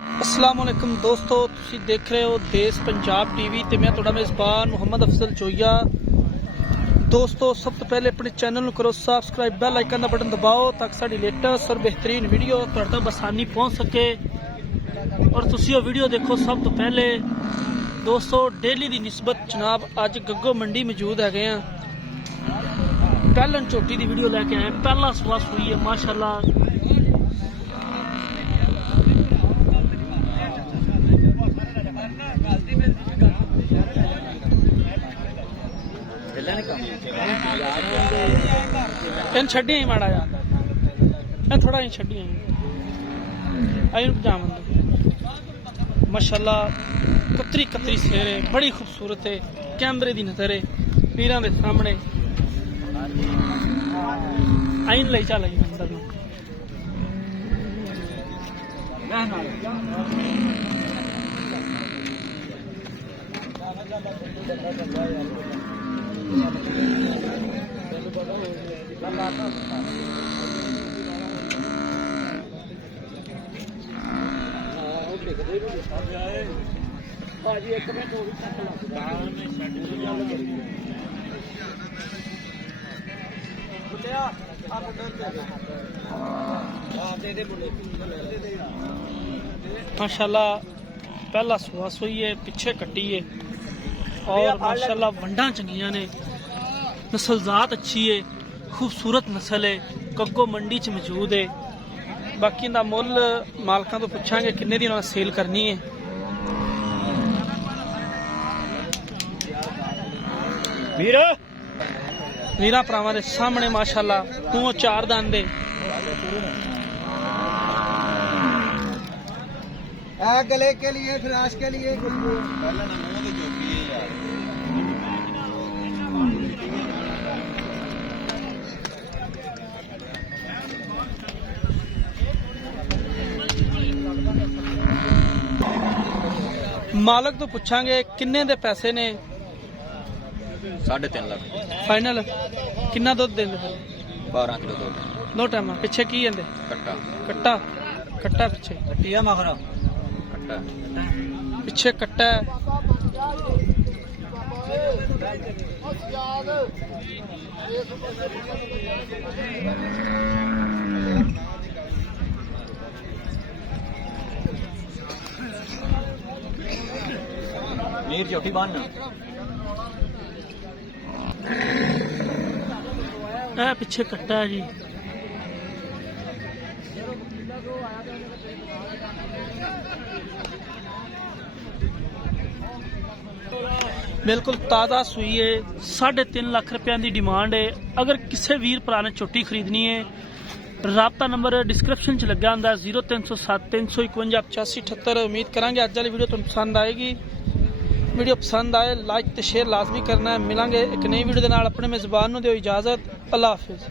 अस्सलाम वालेकुम दोस्तों, तुसी देख रहे हो देश पंजाब टीवी ते मैं तुहाडा मेज़बान मुहम्मद अफजल चोइया। दोस्तों सब तो पहले अपने चैनल नूं करो सबसक्राइब, बैल आइकन का बटन दबाओ ताकि साडी लेटेस्ट और बेहतरीन वीडियो तुहाडे तक आसानी पहुँच सके और तुसी वो वीडियो देखो सब तो पहले। दोस्तों डेली की निस्बत जनाब अज गग्गो मंडी मौजूद है हैं। पहलन झोटी की वीडियो लैके आए, पहला सुबह हुई है माशाल्लाह। इन छड्डी आई माड़ा जा, इन थोड़ा इन छड्डी आई जाम माशाल्लाह। कतरी कतरी सेर है, बड़ी खूबसूरत है, कैमरे की नजर है, पीरां दे सामने आइन ले चल आई अंदर नूं। माशाल्लाह पहला सुहा सोई है, पिछे कट्टी है और माशाल्लाह वंडा चंगियां ने, नस्लजात अच्छी है, खूबसूरत नस्ल है, गग्गो मंडी च मौजूद है। बाकी दा मुल मालकां तो पुछांगे किन्ने दी उन्होंने सेल करनी है। वीरा भरावां दे सामने माशाल्लाह मूंहों चार दंद है। गले के लिए, फिराश के लिए मालक तो पुछांगे किन्ने दे पैसे ने। 3.5 लाख फाइनल किन्ना दुध देंदे? 12 किलो दूध, दो टाइम पिछे की जांदे? कट्टा कट्टा कट्टा पिछे कट्टिया मगरा कट्टा पिछे कट्टा है। मीर चौकी बांधना पिछे कट्टा है जी। बिल्कुल ताज़ा सूई है, 3.5 लाख रुपया की डिमांड है। अगर किसी वीर भरा ने झोटी खरीदनी है, राबता नंबर डिस्क्रिप्शन च लग्या होंदा 0307 351 8578। उम्मीद करांगे अज वाली वीडियो तुहानू पसंद आएगी। वीडियो पसंद आए लाइक तो शेयर लाजमी करना है। मिलांगे एक नई वीडियो के नाल। अपने मेज़बान नूं दिओ इजाजत। अल्लाह हाफिज़।